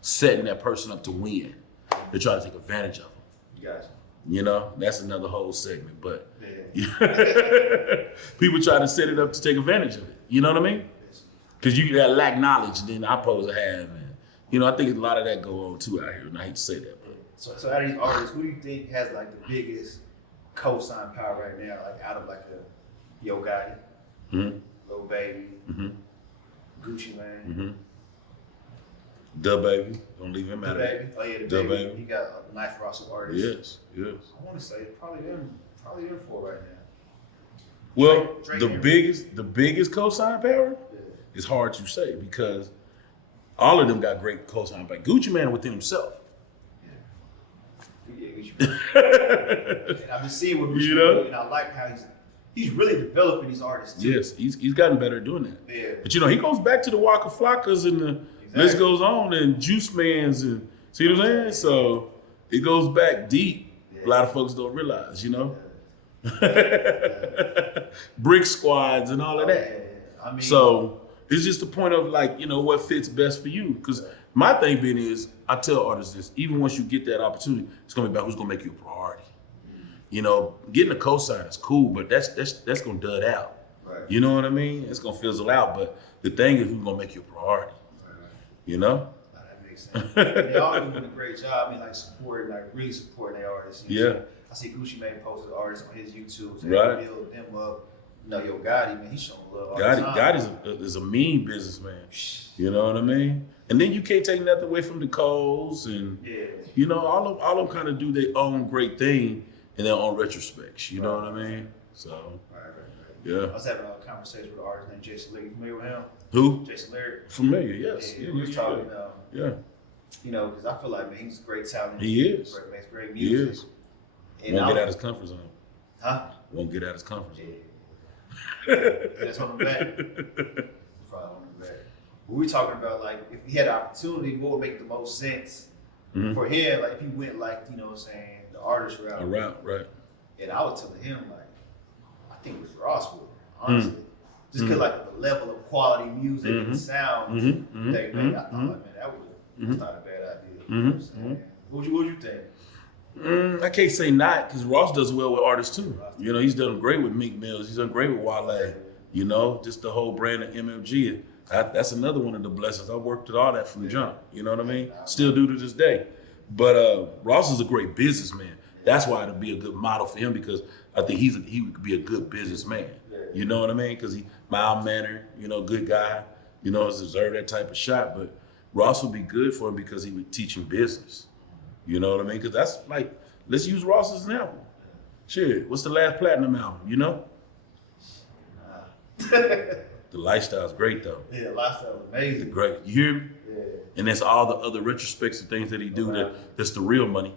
setting that person up to win. They're trying to take advantage of them. You guys. That's another whole segment. But Yeah. people try to set it up to take advantage of it. You know what I mean? Because you got lack knowledge than I supposed to have. And, I think a lot of that go on too out here. And I hate to say that. But So out of these artists, who do you think has like the biggest cosign power right now? Like out of like a Yo Gotti, Lil Baby, Gucci Mane, Da Baby. Don't leave him Da out of Baby. it. Oh yeah, the Da Baby. Baby. He got a nice roster of artists. Yes. I want to say it's probably them four right now. Well, Drake the and- biggest cosign power Yeah. is hard to say because all of them got great cosign power. Gucci Mane within himself. Yeah, Gucci Mane. And I've been seeing what Gucci Mane, and I like how he's really developing these artists too. Yes, he's gotten better at doing that. Yeah. But he goes back to the Waka Flockas and the list goes on and Juice Mans and see what I'm saying? So it goes back deep. Yeah. A lot of folks don't realize, Brick squads and all of that. Yeah. I mean, So it's just the point of what fits best for you. Because my thing being is, I tell artists this, even once you get that opportunity, it's gonna be about who's gonna make you a priority. Getting a cosign is cool, but that's gonna dud out. Right. You know what I mean? It's gonna fizzle out. But the thing is, who's gonna make you a priority? Right. That makes sense. They all doing a great job. Really supporting their artists. Yeah. I see Gucci Mane posted artists on his YouTube. Right. Build them up. Yo Gotti, man, he's showing love all the time. Gotti is a mean businessman. You know what I mean? And then you can't take nothing away from the Coles and all them kind of do their own great thing in their own retrospects. You know what I mean? So Right. yeah. I was having a conversation with an artist named Jason Leary. You familiar with him? Who? Jason Leary. Familiar? Yes. Yeah, we was talking. Yeah. Because I feel like, man, he's a great talent. He is. Makes great He music. is. And Won't get out of his comfort zone. Huh? Won't get out of his comfort zone. That's on the back. Probably on the back. We were talking about if he had an opportunity, what would make the most sense for him? If he went the artist route. A route, right? And I was telling him I think it was Ross Wood, honestly. Just because the level of quality music and sound they made, I thought man, that's not a bad idea. You know what I'm saying? What would you think? I can't say not because Ross does well with artists too. He's done great with Meek Mills. He's done great with Wale. Just the whole brand of MMG. That's another one of the blessings. I worked with all that from jump. You know what I mean? Still do to this day. But Ross is a great businessman. That's why it'll be a good model for him because I think he would be a good businessman. Yeah. You know what I mean? Because he mild mannered, good guy. Deserve that type of shot. But Ross would be good for him because he would teach him business. You know what I mean? Because that's like, let's use Ross as an example. Shit, what's the last platinum album? The lifestyle's great though. Yeah, lifestyle amazing. Great. You hear me? Yeah. And that's all the other retrospects and things that he do that's the real money.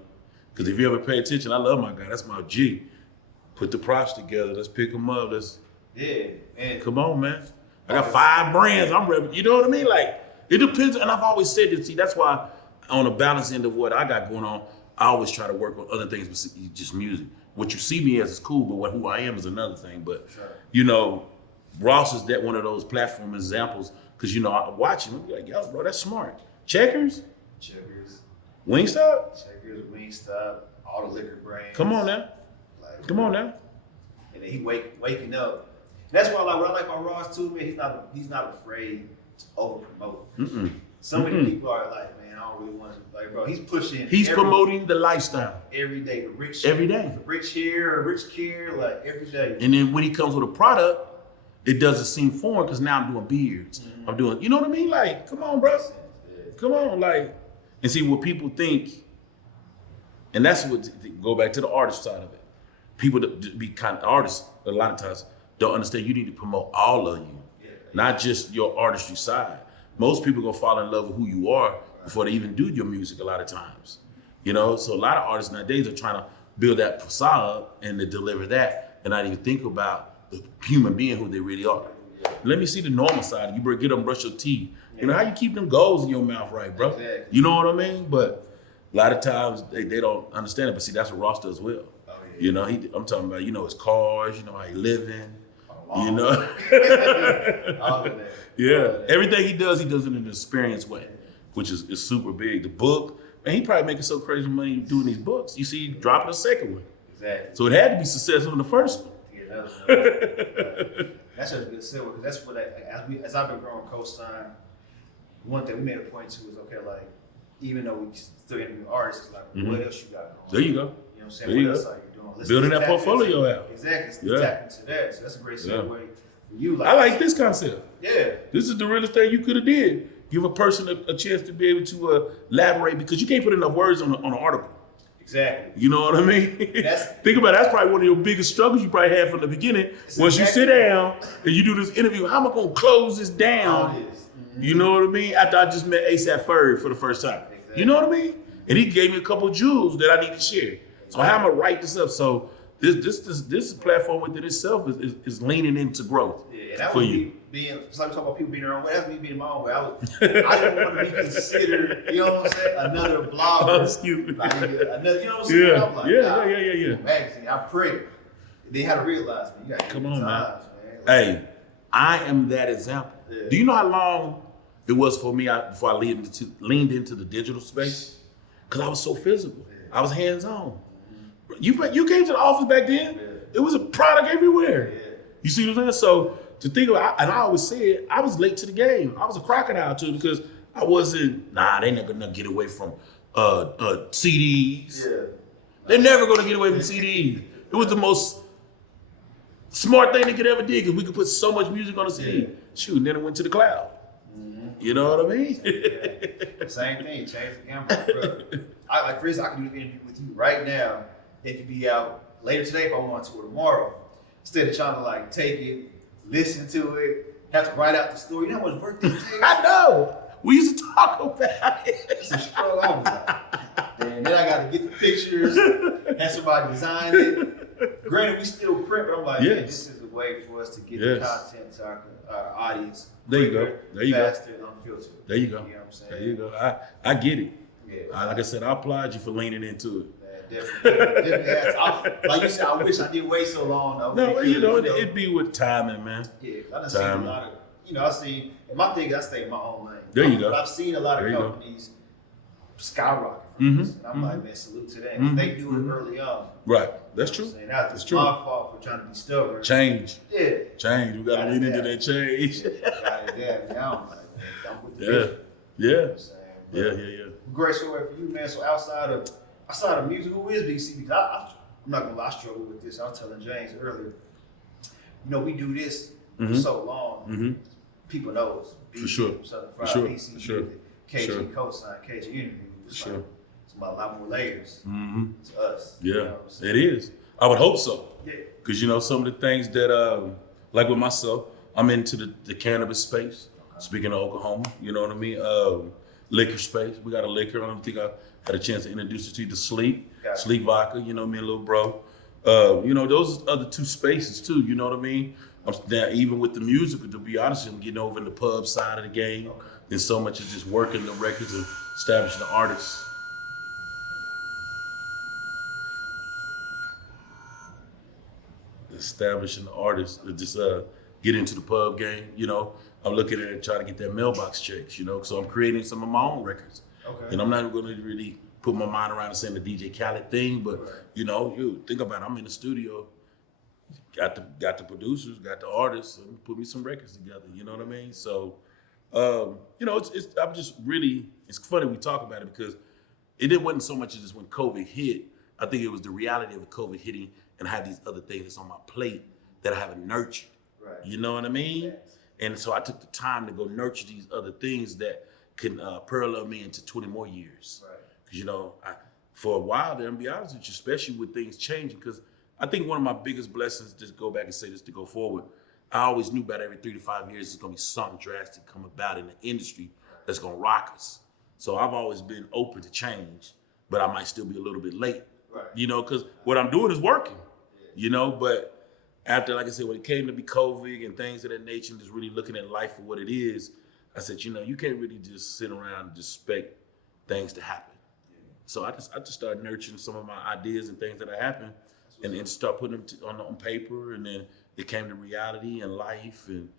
Because if you ever pay attention, I love my guy. That's my G. Put the props together. Let's pick them up. And Come on, man. I got 5 brands. I'm ready. You know what I mean? Like, it depends. And I've always said this. See, that's why on the balance end of what I got going on, I always try to work on other things besides just music. What you see me as is cool, but who I am is another thing. But, Ross is that one of those platform examples because, I watch him. I'm like, yo, bro, that's smart. Checkers, Wingstop, all the liquor brands. Come on now. Come on now. And then he waking up. And that's why what I like about Ross too, man. He's not afraid to over promote. So many people are like, man, I don't really want to. Like, bro, he's pushing. He's promoting the lifestyle every day. The rich every day. The rich here, rich care, like every day. And then when he comes with a product, it doesn't seem foreign because now I'm doing beards. I'm doing, you know what I mean? Like, come on, bro. Come on, like, and see what people think. And that's what go back to the artist side of it. People that be kind of artists a lot of times don't understand you need to promote all of you, not just your artistry side. Most people gonna fall in love with who you are before they even do your music a lot of times. So a lot of artists nowadays are trying to build that facade and to deliver that and not even think about the human being who they really are. Let me see the normal side. You get up and brush your teeth. How you keep them goals in your mouth right, bro? Exactly. You know what I mean? But a lot of times they don't understand it. But see, that's what Ross does well. Oh, yeah. I'm talking about, his cars, how he living, All of that. Yeah. Everything he does it in an experienced way, which is super big. The book, man, he probably making so crazy money doing these books. You see, he dropping a second one. Exactly. So it had to be successful in the first one. That's a good segue because that's what as I've been growing COSIGN, one thing we made a point to is like even though we still interview artists, it's like what else you got going? There you go. You know what I'm saying? There you What go. else are you doing? Building that portfolio out. Exactly. Let's tap into that. So that's a great segue for you. I like this concept. Yeah. This is the realest thing you could have did. Give a person a chance to be able to elaborate because you can't put enough words on an article. Exactly. You know what I mean? Think about it. That's probably one of your biggest struggles you probably had from the beginning. Once you sit down and you do this interview, how am I going to close this down? You know what I mean? After I just met ASAP Ferg for the first time. Exactly. You know what I mean? And he gave me a couple of jewels that I need to share. So how am I write this up? So this platform within itself is leaning into growth for you. Just like we talk about people being their own way, that's me being my own way. I didn't want to be considered, you know what I'm saying, another blogger. Excuse me. Like, another, you know what I'm saying? Yeah, I'm like, yeah. Magazine, I pray. They had to realize, man, you got to come on, man. Like, hey, I am that example. Yeah. Do you know how long it was for me before I leaned into the digital space? Because I was so physical. Yeah. I was hands-on. You came to the office back then, it was a product everywhere. Yeah. You see what I'm saying? So to think about, and I always said, I was late to the game. I was a crocodile too because I wasn't, they not gonna get away from CDs. Yeah. They're never gonna get away from CDs. It was the most smart thing they could ever do because we could put so much music on a CD. Yeah. Shoot, and then it went to the cloud. You know what I mean? Same thing, change the camera, bro. For instance, I can do the interview with you right now. It could be out later today if I want to, or tomorrow. Instead of trying to take it, listen to it, have to write out the story. You know how much work that takes? I know. We used to talk about it. It's a struggle. I was like, and then I got to get the pictures, have somebody design it. Granted, we still print, but I'm like, man, this is a way for us to get the content to our audience. There you go. There you faster and unfiltered. There you go. You know what I'm saying? There you go. I get it. Yeah. Like I said, I applaud you for leaning into it. Definitely. Like you said, I wish I didn't wait so long though. No, it'd be with timing, man. Yeah, I done seen a lot of, and my thing is I stay in my own lane. There you go. But I've seen a lot of companies skyrocket from this. And I'm like, man, salute to that. And they do it early on. Right. That's true. That's true. My fault for trying to be stubborn. Change. Yeah. Change. We gotta lean into that change. I'm with the vision. Yeah. Great story for you, man. So outside of outside of music, who is BC? Because I'm not gonna lie, I struggle with this. I was telling James earlier. We do this for so long. People know us. For sure. Southern For Fried, sure. BC For sure. Music, KG Sure. Cosign, KG Interview. It's Sure. like, it's about a lot more layers to us. Yeah, You know what I'm saying? it is. I would hope so. Yeah. Because, some of the things that, like with myself, I'm into the cannabis space. Speaking of Oklahoma, you know what I mean? Liquor space. We got a liquor. I don't think I had a chance to introduce it to you to Sleep. Got it. Sleep Vodka, me and little bro. Those other two spaces too, you know what I mean? I'm now, even with the music, to be honest, I'm getting over in the pub side of the game. Okay. There's so much of just working the records and establishing the artists. Establishing the artists, just get into the pub game, I'm looking at it trying to get that mailbox checks, so I'm creating some of my own records. Okay. And I'm not going to really put my mind around and saying the DJ Khaled thing, but Right. you think about it, I'm in the studio, got the producers, got the artists, and put me some records together, you know what I mean? So, I'm just really, it's funny we talk about it because it wasn't so much as just when COVID hit. I think it was the reality of the COVID hitting and I had these other things that's on my plate that I haven't nurtured. Right. You know what I mean? Yes. And so I took the time to go nurture these other things that can parallel me into 20 more years. Right. Because, for a while there, and be honest with you, especially with things changing, because I think one of my biggest blessings, just go back and say this to go forward, I always knew about every 3 to 5 years there's going to be something drastic come about in the industry that's going to rock us. So I've always been open to change, but I might still be a little bit late. Right. Because what I'm doing is working, but after, like I said, when it came to be COVID and things of that nature, and just really looking at life for what it is, I said, you can't really just sit around and just expect things to happen. So I just started nurturing some of my ideas and things that have happened and start putting them on paper. And then it came to reality and life. And,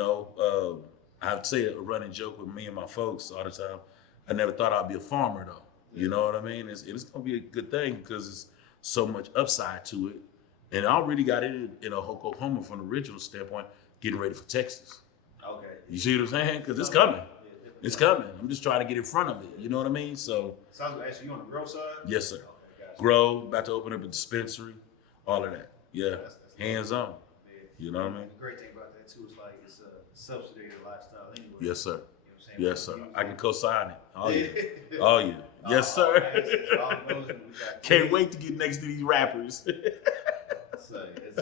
I have to say a running joke with me and my folks all the time. I never thought I'd be a farmer, though. You know what I mean? It's going to be a good thing because it's so much upside to it. And I already got in Oklahoma from the original standpoint, getting ready for Texas. Okay. You see what I'm saying? Because it's coming. It's coming. I'm just trying to get in front of it. You know what I mean? So, Sounds like actually you on the grow side? yes, sir. Okay, gotcha. Grow, about to open up a dispensary, all of that. Yeah, That's hands on. Yeah. You know what I mean? The great thing about that too is like it's a subsidiary lifestyle anyway. Yes, sir. You know what I'm saying? Yes, sir. I can co-sign it. Oh, yeah. Yeah. Oh, yeah. Yes, sir. All those we got Can't kids. wait to get next to these rappers. So it's,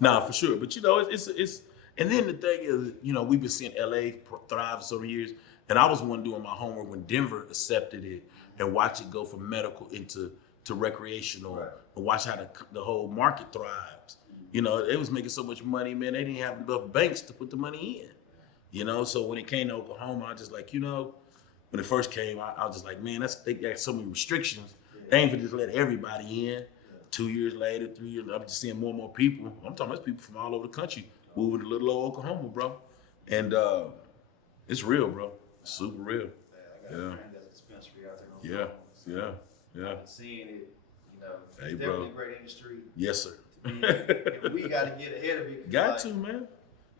Nah, for sure. But it's and then the thing is, we've been seeing LA thrive for so many years. And I was one doing my homework when Denver accepted it and watch it go from medical into recreational, Right. and watch how the whole market thrives. It was making so much money, man. They didn't have enough banks to put the money in. So when it came to Oklahoma, I just like, when it first came, I was just like, man, they got so many restrictions. They ain't gonna just let everybody in. 2 years later, 3 years, I'm just seeing more and more people. I'm talking about people from all over the country moving to little old Oklahoma, bro. And it's real, bro. It's super real. I got a friend that's a dispensary out there. in Yeah, Oklahoma. yeah. I've been seeing it, Hey, it's bro. definitely a great industry. Yes, sir. And we got to get ahead of it. 'Cause Got like, to, man.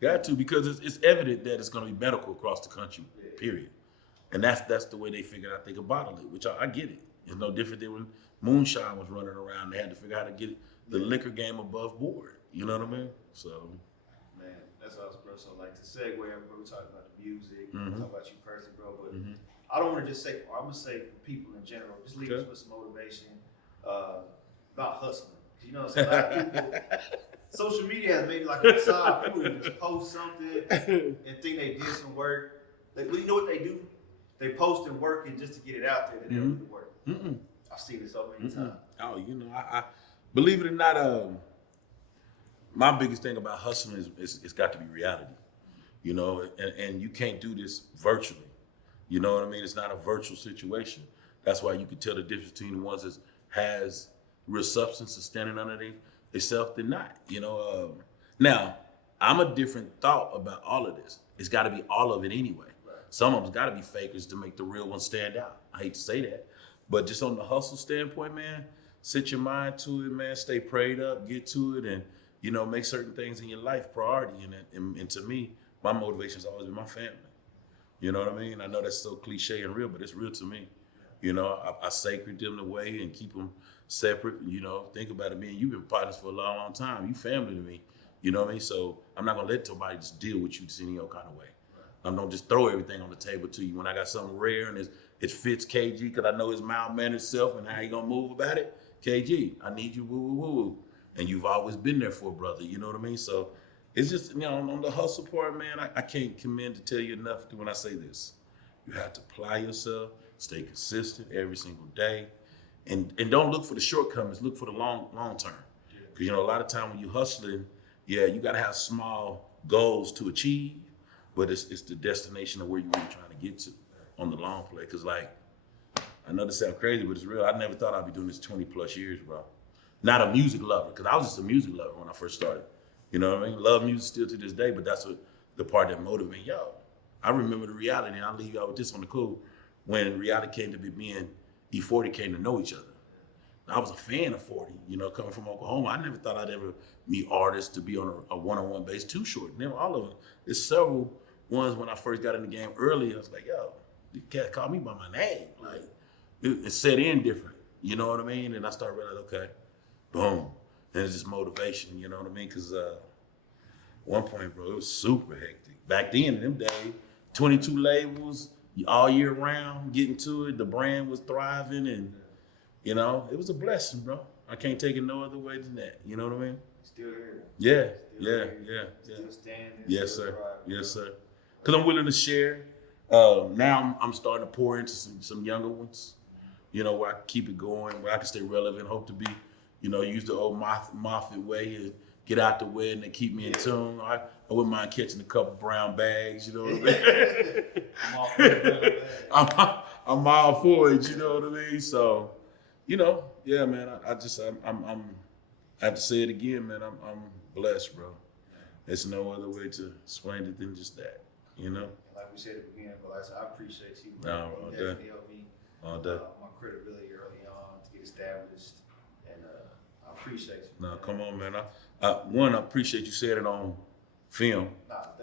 Got to, because it's evident that it's going to be medical across the country, period. And that's the way they figured out they could bottle it, which I get it. It's no different than when moonshine was running around. They had to figure out how to get the liquor game above board. You know what I mean? So, Man, that's awesome, bro. So, like, to segue, bro, we're talking about the music, Mhm. talking about you personally, bro. But Mhm. I don't want to just say, I'm going to say for people in general, just leave Okay. us with some motivation about hustling. You know what I'm saying? A lot of people, social media has made it like a facade. People will just post something and think they did some work. You know what they do? They post and work it just to get it out there. They never do the work. I've seen it so many times. Oh, I believe it or not, my biggest thing about hustling is it's got to be reality, and you can't do this virtually. You know what I mean? It's not a virtual situation. That's why you can tell the difference between the ones that has real substance and standing underneath themselves than not. Now, I'm a different thought about all of this. It's got to be all of it anyway. Right. Some of them's got to be fakers to make the real one stand out. I hate to say that, but just on the hustle standpoint, man, set your mind to it, man. Stay prayed up, get to it, and make certain things in your life priority. And to me, my motivation's always been my family. You know what I mean? I know that's so cliche and real, but it's real to me. You know, I sacred them away and keep them separate. You know, think about it, man. You've been partners for a long, long time. You family to me. You know what I mean? So I'm not gonna let somebody just deal with you just any old kind of way. I'm gonna just throw everything on the table to you. When I got something rare and it fits KG, because I know his mild-mannered self and how he gonna move about it. KG, I need you, woo, woo, woo, woo. And you've always been there for a brother. You know what I mean? So it's just, you know, on the hustle part, man, I can't commend to tell you enough when I say this. You have to apply yourself, stay consistent every single day, and don't look for the shortcomings. Look for the long term. Because you know, a lot of time when you hustling, yeah, you got to have small goals to achieve, but it's the destination of where you're really trying to get to on the long play. Because like, I know this sounds crazy, but it's real. I never thought I'd be doing this 20 plus years, bro. Not a music lover, because I was just a music lover when I first started. You know what I mean? Love music still to this day, but that's what the part that motivated me. Yo, I remember the reality, and I'll leave y'all with this on the cool. When reality came to be, me and E40 came to know each other. I was a fan of 40, you know, coming from Oklahoma. I never thought I'd ever meet artists to be on a one-on-one base. Too Short, never all of them. There's several ones when I first got in the game early. I was like, yo, the cat called me by my name. Like, it set in different, you know what I mean? And I started realizing, okay, boom. And it's just motivation, you know what I mean? Because one point, bro, it was super hectic. Back then, in them days, 22 labels, all year round, getting to it. The brand was thriving, and you know, it was a blessing, bro. I can't take it no other way than that. You know what I mean? Still here. Yeah, Still yeah. standing. Yes, still sir. thriving. Yes, sir. Because I'm willing to share. Now I'm starting to pour into some younger ones. You know, where I keep it going, where I can stay relevant, hope to be, you know, use the old Moffitt way and get out the way and they keep me in tune. I wouldn't mind catching a couple brown bags, you know what I mean? I'm all for it, you know what I mean? So, you know, yeah, man, I have to say it again, man, I'm blessed, bro. There's no other way to explain it than just that, you know? Like we said at the beginning, but like I said, I appreciate you. No, all You day. definitely helped me. All day. My credibility early on to get established, and I appreciate you. No, come on, man. I appreciate you saying it on film,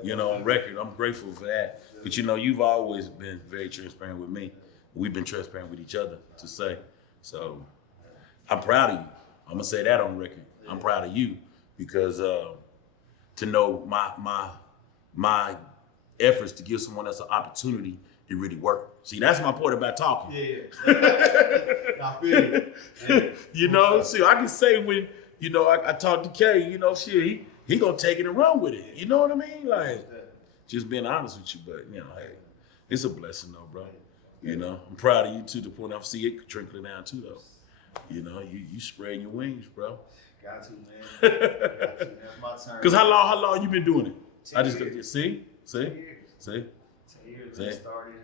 you know, on record. I'm grateful for that. But, you know, you've always been very transparent with me. We've been transparent with each other, to say. So I'm proud of you. I'm going to say that on record. I'm proud of you because to know my efforts to give someone else an opportunity, it really worked. See, that's my point about talking. Yeah. I feel you. You know, see, I can say when, you know, I talk to Kay, you know, shit, he gonna take it and run with it. You know what I mean? Like, just being honest with you, but, you know, hey, it's a blessing though, bro. You know, I'm proud of you too, to the point I see it trickling down too, though. You know, you spreading your wings, bro. Got to, man. Got to. That's my turn. Cause how long you been doing it? 10 I just years. See. 10 years. 10 years. See? I started.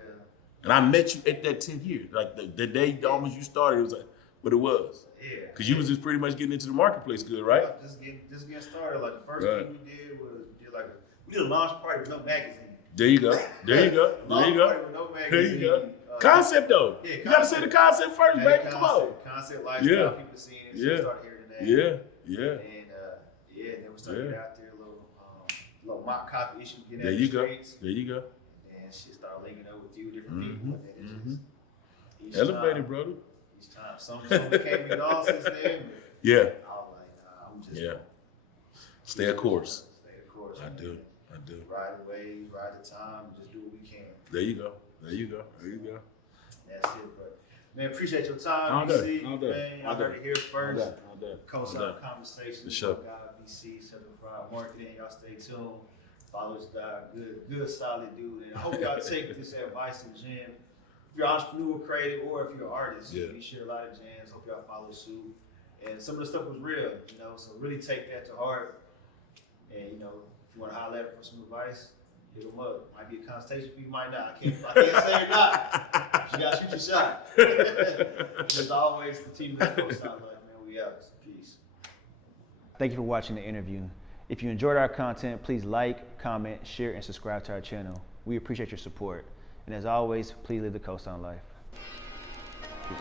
And I met you at that 10th year. Like the day almost you started, it was like what it was. Yeah. Cause you was just pretty much getting into the marketplace good, right? Just getting started. Like the first thing we did was we did a launch party with no magazine. There you go. There you go. There you Party go. with no There magazine. you go. Concept though. Yeah, you gotta say the concept first, baby. Come on. Concept lifestyle. Yeah. People seeing it. Yeah. Started hearing the name. Yeah. And and then we started getting out there a little mock copy issue. Getting There out you the go. streets. There you go. And shit started linking up with a few different people. And then it just Elevated, brother. Each time some became me on since then. Yeah. I was like, nah, I'm just Stay a course. Stay the course. I man. do. Ride the wave, ride the time, just do what we can. There you go. There you go. That's it, but man, appreciate your time, All day. BC. All day. Man, y'all heard it here first. All day. COSIGN Conversations. For sure. God, BC, Certified Marketing. Y'all stay tuned. Follow this guy. Good, solid dude. And I hope y'all take this advice and gem. If you're entrepreneur, creative, or if you're an artist, we share a lot of gems. Hope y'all follow suit. And some of the stuff was real, you know, so really take that to heart. And, you know, if you want to holler at him for some advice, hit him up. Might be a consultation for you, might not. I can't say or not. You got to shoot your shot. As always, continue to post out life, man. We out. Peace. Thank you for watching the interview. If you enjoyed our content, please like, comment, share, and subscribe to our channel. We appreciate your support. And as always, please live the COSIGN life. Peace.